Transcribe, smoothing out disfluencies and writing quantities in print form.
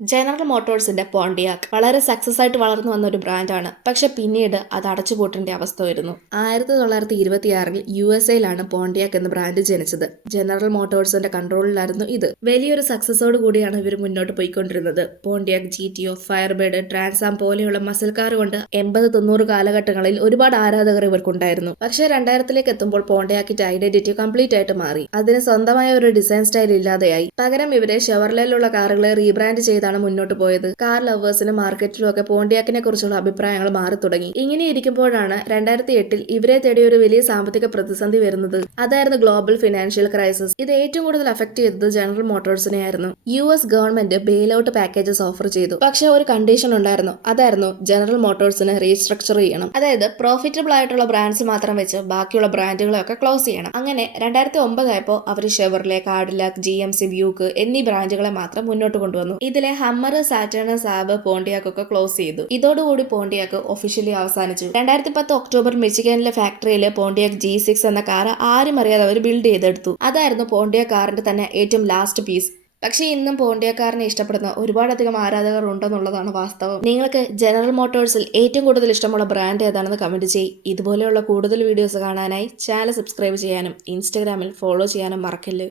General മോട്ടോഴ്സിന്റെ പോണ്ടിയാക്ക് വളരെ success ആയിട്ട് വളർന്നു വന്ന ഒരു ബ്രാൻഡാണ്. പക്ഷെ പിന്നീട് അത് അടച്ചുപൂട്ടേണ്ട അവസ്ഥ വരുന്നു. 1926 യു എസ് എയിലാണ് പോണ്ടിയാക്ക് എന്ന ബ്രാൻഡ് ജനിച്ചത്. ജനറൽ മോട്ടോഴ്സിന്റെ കൺട്രോളിലായിരുന്നു ഇത്. വലിയൊരു സക്സസോട് കൂടിയാണ് ഇവർ മുന്നോട്ട് പോയിക്കൊണ്ടിരുന്നത്. പോണ്ടിയാക്ക് GTO, ഫയർബേഡ്, ട്രാൻസാം പോലെയുള്ള മസിൽ കാർ കൊണ്ട് 80-90 കാലഘട്ടങ്ങളിൽ ഒരുപാട് ആരാധകർ ഇവർക്കുണ്ടായിരുന്നു. പക്ഷേ 2000ലേക്ക് എത്തുമ്പോൾ പോണ്ടിയാക്കിന്റെ ഐഡന്റിറ്റി കംപ്ലീറ്റ് ആയിട്ട് മാറി. അതിന് സ്വന്തമായ ഒരു ഡിസൈൻ സ്റ്റൈൽ ഇല്ലാതെയായി. പകരം ഇവരെ ഷെവർലെയിലുള്ള കാറുകളെ റീബ്രാൻഡ് ചെയ്താണ് മുന്നോട്ട് പോയത്. കാർ ലവേഴ്സിനും മാർക്കറ്റിലും ഒക്കെ പോണ്ടിയാക്കിനെ കുറിച്ചുള്ള അഭിപ്രായങ്ങൾ മാറി തുടങ്ങി. ഇങ്ങനെ ഇരിക്കുമ്പോഴാണ് 2008 ഇവരെ തേടി ഒരു വലിയ സാമ്പത്തിക പ്രതിസന്ധി വരുന്നത്. അതായിരുന്നു ഗ്ലോബൽ ഫിനാൻഷ്യൽ ക്രൈസിസ്. ഇത് ഏറ്റവും കൂടുതൽ അഫക്ട് ചെയ്തത് ജനറൽ മോട്ടോഴ്സിനെ ആയിരുന്നു. US government bail out packages offer ചെയ്തു. പക്ഷെ ഒരു കണ്ടീഷൻ ഉണ്ടായിരുന്നു. അതായിരുന്നു ജനറൽ മോട്ടോഴ്സിനെ റീസ്ട്രക്ചർ ചെയ്യണം. അതായത് പ്രോഫിറ്റബിൾ ആയിട്ടുള്ള ബ്രാൻഡ്സ് മാത്രം വെച്ച് ബാക്കിയുള്ള ബ്രാൻഡുകളൊക്കെ ക്ലോസ് ചെയ്യണം. അങ്ങനെ 2009 ആയപ്പോൾ അവർ ഷെവർലെ, കാഡിലാക്ക്, GMC, ബ്യൂക്ക് എന്നീ ബ്രാൻഡുകളെ മാത്രം മുന്നോട്ട് കൊണ്ടുവന്നു. ഇതിലെ ഹമ്മർ, സാറ്റേൺ, സാബ്, പോണ്ടിയാക്ക് ഒക്കെ ക്ലോസ് ചെയ്തു. ഇതോടുകൂടി പോണ്ടിയാക്ക് ഒഫീഷ്യലി അവസാനിച്ചു. 2010 ഒക്ടോബർ മിച്ചിഗനിലെ ഫാക്ടറിയിൽ പോണ്ടിയാക്ക് G6 എന്ന കാർ ആരും അറിയാതെ അവർ ബിൽഡ് ചെയ്തെടുത്തു. അതായിരുന്നു പോണ്ടിയാക്ക് കാറിന്റെ തന്നെ ഏറ്റവും ലാസ്റ്റ് പീസ്. പക്ഷേ ഇന്നും പോണ്ടിയാക്കാരനെ ഇഷ്ടപ്പെടുന്ന ഒരുപാടധികം ആരാധകർ ഉണ്ടെന്നുള്ളതാണ് വാസ്തവം. നിങ്ങൾക്ക് ജനറൽ മോട്ടോഴ്സിൽ ഏറ്റവും കൂടുതൽ ഇഷ്ടമുള്ള ബ്രാൻഡ് ഏതാണെന്ന് കമന്റ് ചെയ്യ്. ഇതുപോലെയുള്ള കൂടുതൽ വീഡിയോസ് കാണാനായി ചാനൽ സബ്സ്ക്രൈബ് ചെയ്യാനും ഇൻസ്റ്റഗ്രാമിൽ ഫോളോ ചെയ്യാനും മറക്കല്ല്.